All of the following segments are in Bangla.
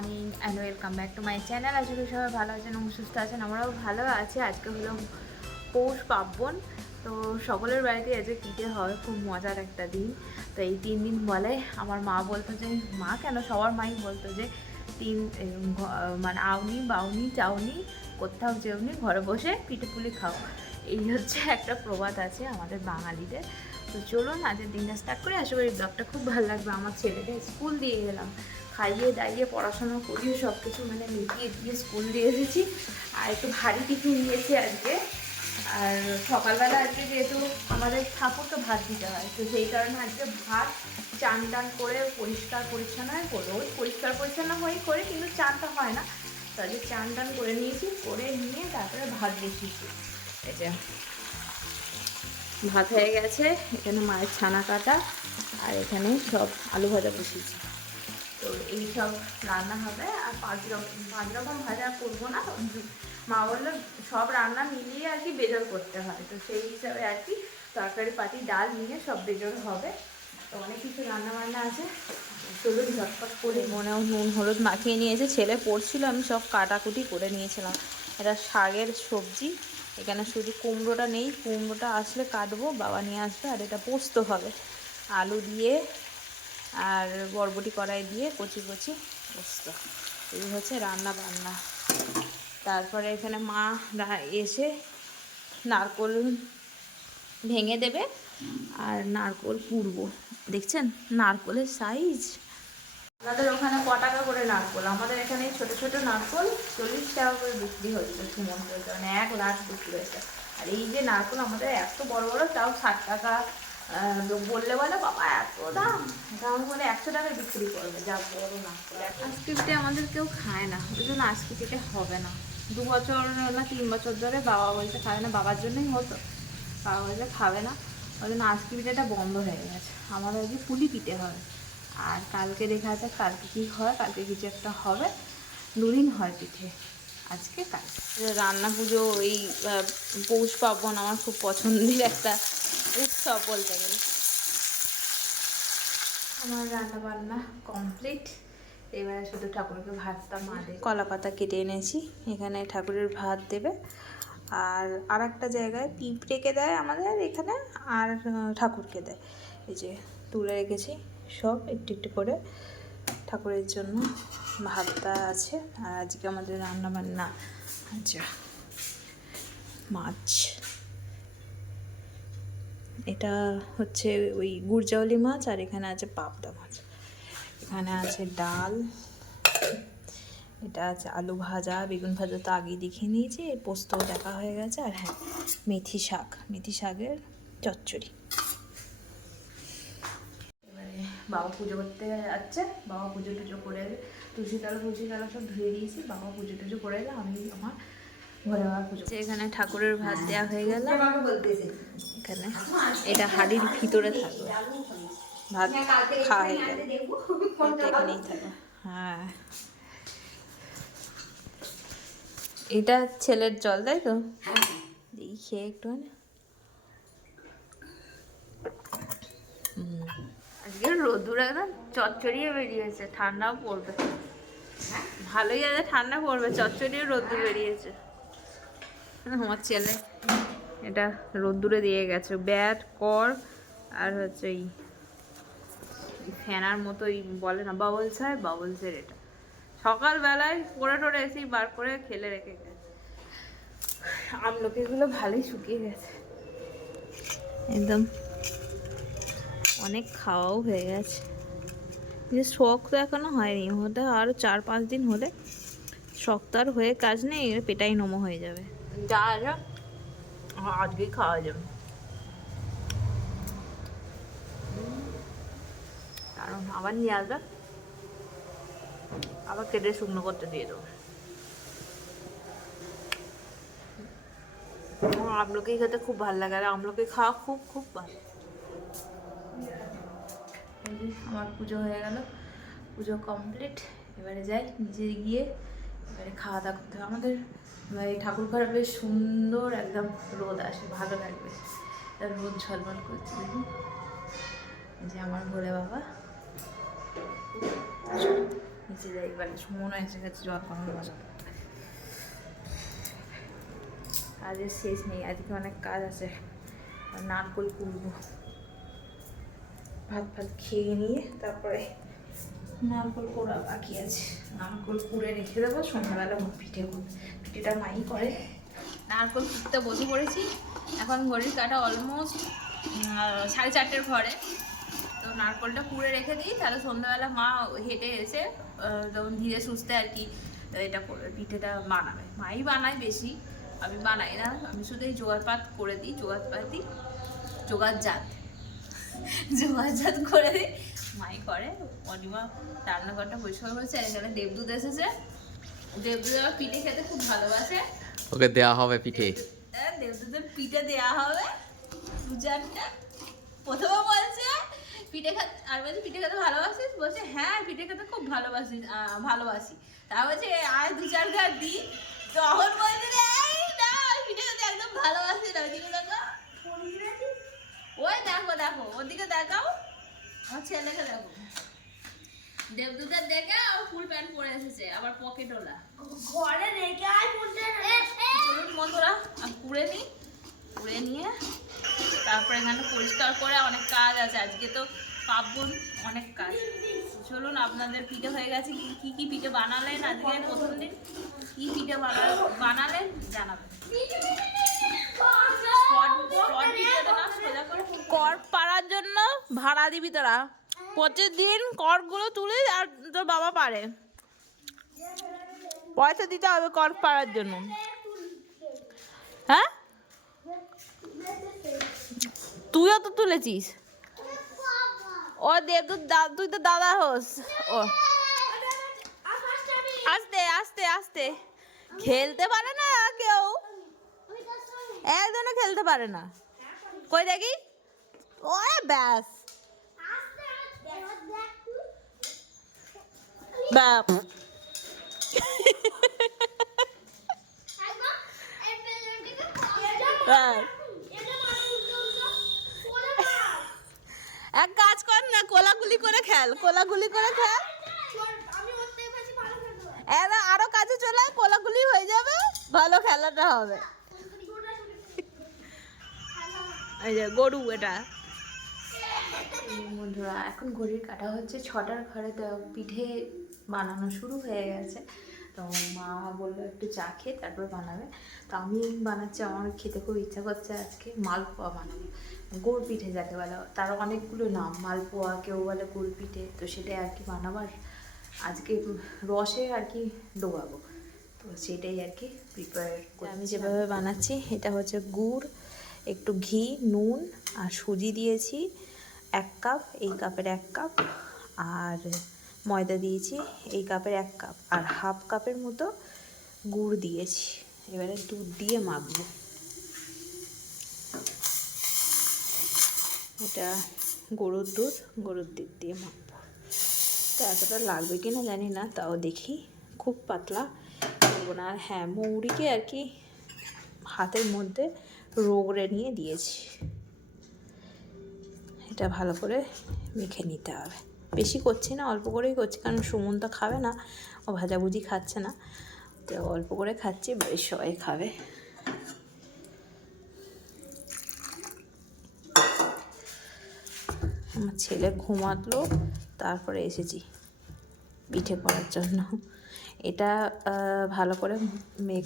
Morning and welcome back to my channel. আশা করি সবাই ভালো আছেন এবং সুস্থ আছেন, আমরাও ভালো আছি। আজকে হলো পৌষ পার্বণ, তো সকলের বাড়িতে আজকে পিঠে হয়, খুব মজার একটা দিন। তো এই 3 দিন বলে আমার মা বলতো যে, মা কেন সবার মাই বলতো যে মানে আউনি বাউনি চাউনি কোথাও যেউনি ঘরে বসে পিঠে পুলি খাও, এই হচ্ছে একটা প্রবাদ আছে আমাদের বাঙালিদের। তো চলুন আজকের দিনটা স্টার্ট করে, আশা করি ব্লগটা খুব ভালো লাগবে। আমার ছেলেকে স্কুল দিয়ে গেলাম, খাইয়ে দাইয়ে পড়াশোনা করিয়ে সব কিছু মানে মিটিয়ে দিয়ে স্কুল দিয়ে এসেছি। আর একটু ভারী টিফিন নিয়েছি আজকে। আর সকালবেলা আজকে যেহেতু আমাদের ঠাকুরকে ভাত দিতে হয়, তো সেই কারণে আজকে ভাত চান টান করে পরিষ্কার পরিচ্ছন্ন হয়ে করবো। ওই পরিষ্কার পরিচ্ছন্ন হয়েই করে, কিন্তু চানটা হয় না। তো আজকে চান টান করে নিয়েছি, করে নিয়ে তারপরে ভাত বসিয়েছি। এই যে ভাত হয়ে গেছে, এখানে মায়ের ছানা কাটা, আর এখানে সব আলু ভাজা বসিয়েছি। তো এই সব রান্না হবে। আর 5 রকম ভাজা করবো না, মা বললো সব রান্না মিলিয়ে আর কি বেজর করতে হয়, তো সেই হিসাবে আর কি তরকারি পাতি ডাল নিয়ে সব বেজর হবে। তো অনেক কিছু রান্না বান্না আছে, চলুন ঝটপট করে। মনেও নুন হলুদ মাখিয়ে নিয়েছে, ছেলে পড়ছিল, আমি সব কাটাকুটি করে নিয়েছিলাম। এটা শাকের সবজি, এখানে শুধু কুমড়োটা নেই, কুমড়োটা আসলে কাটবো, বাবা নিয়ে আসবে। আর এটা পোস্ত হবে আলু দিয়ে আর বরবটি কড়াই দিয়ে কচি কচি পোস্ত। এই হচ্ছে রান্না বান্না। তারপরে এখানে মা এসে নারকোল ভেঙে দেবে আর নারকোল পুড়বো। দেখছেন নারকোলের সাইজ, আপনাদের ওখানে ক টাকা করে নারকোল? আমাদের এখানে ছোট ছোট নারকোল 40 টাকা করে বিক্রি হচ্ছে সুমন্ত্রের কারণে, 1 লাখ বিক্রি হয়েছে। আর এই যে নারকোল আমাদের এত বড় বড়, তাও 60 টাকা বললে বলে বাবা এত দাম, দাম বলে 100 টাকায় বিক্রি করবে, যা বড় নারকোল। আজকে পিঠে আমাদের কেউ খায় না, ওই জন্য আজকে পিঠে হবে না। 2 বছর না 3 বছর ধরে বাবা বলতে খাবে না, বাবার জন্যই হতো, বাবা বলতে খাবে না, ওই জন্য আজকে পিঠেটা বন্ধ হয়ে গেছে। আমাদের আজকে পুলি পিঠে হবে। আর কালকে দেখা যাক কালকে কী হয়, কালকে কিছু একটা হবে। 2 দিন হয় পিঠে, আজকে কাল। রান্না পুজো, এই পৌষ পার্বণ আমার খুব পছন্দের একটা উৎসব বলতে গেলে। আমার রান্না বান্না কমপ্লিট, এবারে শুধু ঠাকুরকে ভাতটা মাঝে কলা পাতা কেটে এনেছি, এখানে ঠাকুরের ভাত দেবে। আর একটা জায়গায় পিঁপড়েকে দেয় আমাদের এখানে, আর ঠাকুরকে দেয়। এই যে তুলে রেখেছি সব একটু একটু করে ঠাকুরের জন্য। ভাতটা আছে, আর আজকে আমাদের রান্না বান্না আচ্ছা মাছ, এটা হচ্ছে ওই গুড়জাউলি মাছ, আর এখানে আছে পাবদা মাছ, এখানে আছে ডাল, এটা আছে আলু ভাজা, বেগুন ভাজা তো আগেই দেখে নিয়েছি, পোস্ত দেখা হয়ে গেছে। আর হ্যাঁ, মেথি শাক, মেথি শাকের চচ্চড়ি। এবারে বাবা পুজো করতে যাচ্ছে, বাবা পুজো টুজো করে তুলসী তলা সব ধুয়ে দিয়েছি, বাবা পুজো টুজো করে এলে আমি আমার ঘরে বাবা পুজো। এখানে ঠাকুরের ভাত দেওয়া হয়ে গেল, এখানে এটা হাঁড়ির ভিতরে থাকবে, ভাত খাওয়া হয়ে গেল, এখানেই থাকবে। হ্যাঁ, এটা ছেলের জল, তাই তো? দেখি খেয়ে একটু। আজকে রোদুর একদম চচ্চড়িয়ে বেরিয়েছে, ঠান্ডাও পড়বে, ভালোই আছে, ঠান্ডা পড়বে, চচ্চড়িয়ে রোদ্দুর বেরিয়েছে। আমার ছেলে এটা রোদ্দুরে দিয়ে গেছে, ব্যাট কর আর হচ্ছে এই ফ্যানার মতো বলে না, বাবলস হয়, বাবলসের এটা সকালবেলায় পরে টোরে এসেই বার করে খেলে রেখে গেছে। আমলকিগুলো ভালোই শুকিয়ে গেছে একদম, অনেক খাওয়াও হয়ে গেছে। কিন্তু শখ তো এখনো হয়নি, হতে আরও 4-5 দিন হলে শখ তো আর হয়ে কাজ নেই, পেটাই নমো হয়ে যাবে, যা যা আজকেই খাওয়া যাবে। কারণ আবার নিয়ে আসবে, আবার কেটে শুকনো করতে দিয়ে দেবো। আমার আমলকি খেতে খুব ভালো লাগে, আর আমলকি খাওয়া খুব খুব ভালো। আমার পুজো হয়ে গেল, পুজো কমপ্লিট। এবারে যাই নিচে গিয়ে এবারে খাওয়া দাওয়া করতে হবে। আমাদের এই ঠাকুর ঘরে বেশ সুন্দর একদম রোদ আসে, ভালো লাগবে, রোদ ঝলমল করছে। দেখুন এই যে আমার ভোলে বাবা, নিচে যাই, এবারে মনে এসে গেছে জল কম মজা। কাজের শেষ নেই, আজকে অনেক কাজ আছে। নারকোল কুড়বো, ভাত ফাত খেয়ে নিয়ে তারপরে নারকোল কোড়া বাকি আছে, নারকোল কুড়ে রেখে দেবো, সন্ধ্যাবেলা পিঠে করবো। পিঠেটা মাই করে। নারকোল কুড়তে বসে পড়েছি, এখন ঘড়ির কাঁটা অলমোস্ট 4:30 ঘরে। তো নারকোলটা কুড়ে রেখে দিই, তাহলে সন্ধ্যাবেলা মা হেঁটে এসে তখন ধীরে সুস্থে আর কি এটা পিঠেটা বানাবে। মাই বানায় বেশি, আমি বানাই না, আমি শুধু এই জোগাড়পাত করে দিই, জোগাড়জাত করে দিই, মাই করে। অনিমা রান্নাঘরটা পরিষ্কার করেছে। আর এখানে দেবদূত এসেছে, দেবদূত আবার পিঠে খেতে খুব ভালোবাসে, ওকে দেওয়া হবে পিঠে। দেবদূতের পিঠে দেওয়া হবে 2-4টা। প্রথমে বলছে পিঠে খেতে, আর বলছে পিঠে খেতে ভালোবাসিস, বলছে হ্যাঁ পিঠে খেতে খুব ভালোবাসি। তা বলছে আর 2-4 ঘাট দিই, তখন বলছে এই না পিঠে খেতে একদম ভালোবাসি না। ওইদিকে দেখো, ওই দেখো ওদিকে দেখাও, আমার ছেলেকে দেখো, দেবদূতের দেখে ও ফুল প্যান্ট পরে এসেছে, আবার পকেটওয়ালা ঘরে রেখে আয় ফুলটা। চলুন বন্ধুরা কুড়ে নিই, কুড়ে নিয়ে তারপরে এখানে পরিষ্কার করে, অনেক কাজ আছে আজকে, তো পাবন অনেক কাজ। চলুন, আপনাদের পিঠে হয়ে গেছে, কি পিঠে বানালেন আজকে প্রথম দিন, কি পিঠে বানালেন জানাবেন। কর পাড়ার জন্য ভাড়া দিবি তোরা, প্রতিদিন করগুলো তুলি আর তোর বাবা পারে, পয়সা দিতে হবে কর পাড়ার জন্য। হ্যাঁ তুইও তো তুলেছিস। ও দেব তুই তো দাদা হোস। ও আস্তে আস্তে আস্তে, খেলতে পারে না কেউ, একজনে খেলতে পারে না। কই দেখি, ওরে ব্যাস বাপ। এক কাজ কর না, কোলাগুলি করে খেল, আরো কাছে চলে কোলাগুলি হয়ে যাবে, ভালো খেলাটা হবে। এই যে গরু এটা। বন্ধুরা এখন ঘড়ির কাটা হচ্ছে 6টার ঘরে, তো পিঠে বানানো শুরু হয়ে গেছে। তো মা বললো একটু চা খেয়ে তারপর বানাবে, তো আমি বানাচ্ছি। আমার খেতে খুব ইচ্ছা করছে আজকে মালপোয়া বানাবো, গুড় পিঠে যাকে বলে, তার অনেকগুলো নাম, মালপোয়া, কেউ বলে গুড় পিঠে, তো সেটাই আর কি বানাবার আজকে, রসে আর কি ডোবাবো, তো সেটাই আর কি প্রিপেয়ার করছি। আমি যেভাবে বানাচ্ছি, এটা হচ্ছে গুড়, একটু ঘি, নুন আর সুজি দিয়েছি 1 কাপ, এই কাপের 1 কাপ, আর ময়দা দিয়েছি এই কাপের 1 কাপ, আর হাফ কাপের মতো গুড় দিয়েছি। এবারে দুধ দিয়ে মাখবো। এটা গরুর দুধ দিয়ে মাখবো। তো এতটা লাগবে কি না জানি না, তাও দেখি, খুব পাতলা করবো না। আর হ্যাঁ, মৌরিকে আর কি হাতের মধ্যে রগড়ে নিয়ে দিয়েছি, এটা ভালো করে মেখে নিতে হবে। বেশি করছি না, অল্প করেই করছি, কারণ সুমন তো খাবে না, ও ভাজাভুজি খাচ্ছে না, তো অল্প করে খাচ্ছি, বাড়ির সবাই খাবে। আমার ছেলে ঘুমাতলো, তারপরে এসেছি পিঠে করার জন্য। এটা ভালো করে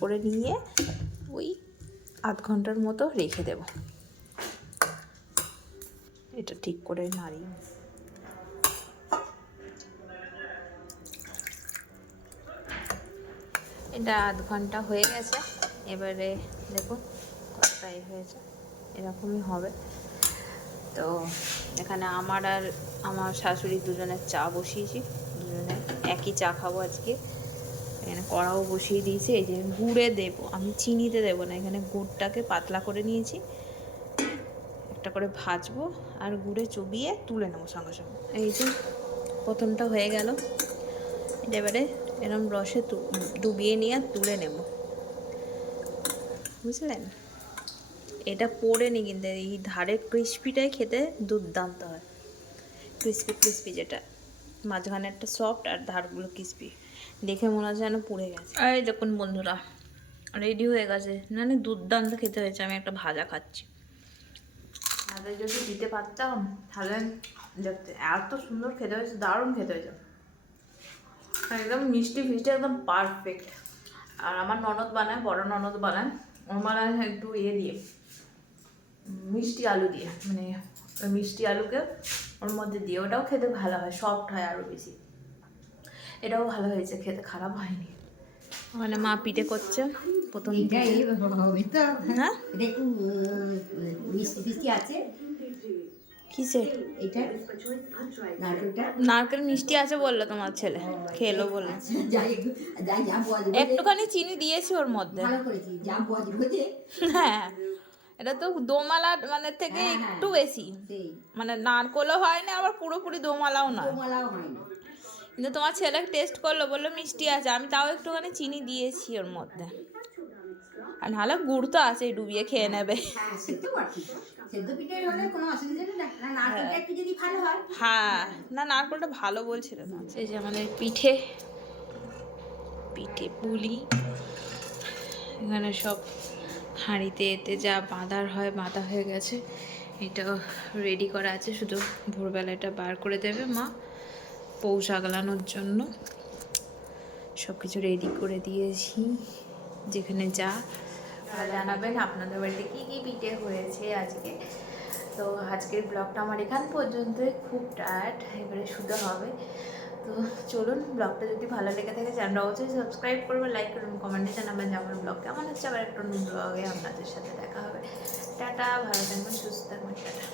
করে নিয়ে ওই আধ ঘন্টার মতো রেখে দেব। এটা ঠিক করে নাড়িয়ে, এটা আধ ঘন্টা হয়ে গেছে। এবারে দেখুন কতটা হয়েছে, এরকমই হবে। তো এখানে আমার আর আমার শাশুড়ি দুজনের চা বসিয়েছি, দুজনে একই চা খাবো আজকে। এখানে কড়াও বসিয়ে দিয়েছি, এই যে গুড়ে দেবো, আমি চিনিতে দেবো না, এখানে গুড়টাকে পাতলা করে নিয়েছি, একটা করে ভাজবো আর গুড়ে চুবিয়ে তুলে নেবো সঙ্গে সঙ্গে। এই যে প্রথমটা হয়ে গেল, এবারে এরকম রসে ডুবিয়ে নিয়ে তুলে নেব, বুঝলেন? এটা পড়ে নি, কিন্তু এই ধারে ক্রিস্পিটাই খেতে দুর্দান্ত হয়, ক্রিস্পি যেটা। মাঝখানে একটা সফট আর ধারগুলো ক্রিসপি, দেখে মনে হচ্ছে যেন পুড়ে গেছে। এই দেখুন বন্ধুরা, রেডি হয়ে গেছে, মানে দুর্দান্ত খেতে হয়েছে। আমি একটা ভাজা খাচ্ছি, তাদের যদি দিতে পারতাম তাহলে দেখতে এত সুন্দর খেতে হয়েছে, দারুণ খেতে হয়েছে, একদম মিষ্টি ফিষ্টি একদম পারফেক্ট। আর আমার ননদ বানায়, বড় ননদ বানায়, ও বানায় একটু দিয়ে মিষ্টি আলু দিয়ে, মানে ওই মিষ্টি আলুকে ওর মধ্যে দিয়ে, ওটাও খেতে ভালো হয়, সফট হয় আরও বেশি। এটাও ভালো হয়েছে, খেতে খারাপ হয়নি। ওখানে মা পিঠে করছে প্রথম। হ্যাঁ মিষ্টি আছে কিসে? এটা নারকেলটা নারকেল মিষ্টি আছে বললো তোমার ছেলে, খেলো বললো। যাই যা বজবজে একটুখানি চিনি দিয়েছি ওর মধ্যে। ভালো করেছি, যা বজবজে হ্যাঁ, এটা তো দোমালা মানে থেকে হ্যাঁ, একটু বেশি, সেই মানে নারকলও হয় না আবার পুরোপুরি দোমালাও না। কোমলাও হয় না। কিন্তু তোমার ছেলে টেস্ট করলো, বললো মিষ্টি আছে, আমি তাও একটুখানি চিনি দিয়েছি ওর মধ্যে। আর নাহলে গুড় তো আছে, ডুবিয়ে খেয়ে নেবে। হ্যাঁ সেদ্ধ বাটি, সেদ্ধ পিঠে হলে কোনো অসুবিধা নেই, না নারকেলটা একটু যদি ভালো হয়। হ্যাঁ, না নারকলটা ভালো বলছিল না। এই যে আমাদের পিঠে, পিঠে পুলি, এখানে সব হাঁড়িতে এতে যা বাঁধার হয় বাঁধা হয়ে গেছে। এটা রেডি করা আছে, শুধু ভোরবেলা এটা বার করে দেবে মা পৌষ আগলানোর জন্য। সব কিছু রেডি করে দিয়েছি, যেখানে যা জানাবেন আপনাদের বাড়িতে কী কী পিঠে হয়েছে আজকে। তো আজকের ব্লগটা আমার এখান পর্যন্তই, খুব টায়ার্ড, এবারে শুতে হবে। তো চলুন, ব্লগটা যদি ভালো লেগে থাকে চ্যানেলটা অবশ্যই সাবস্ক্রাইব করবেন, লাইক করবেন, কমেন্টে জানাবেন যে আমার ব্লগ কেমন হচ্ছে। আবার একটা নতুন ব্লগে আপনাদের সাথে দেখা হবে। টাটা, ভালো থাকবেন, সুস্থ থাকবেন, টাটা।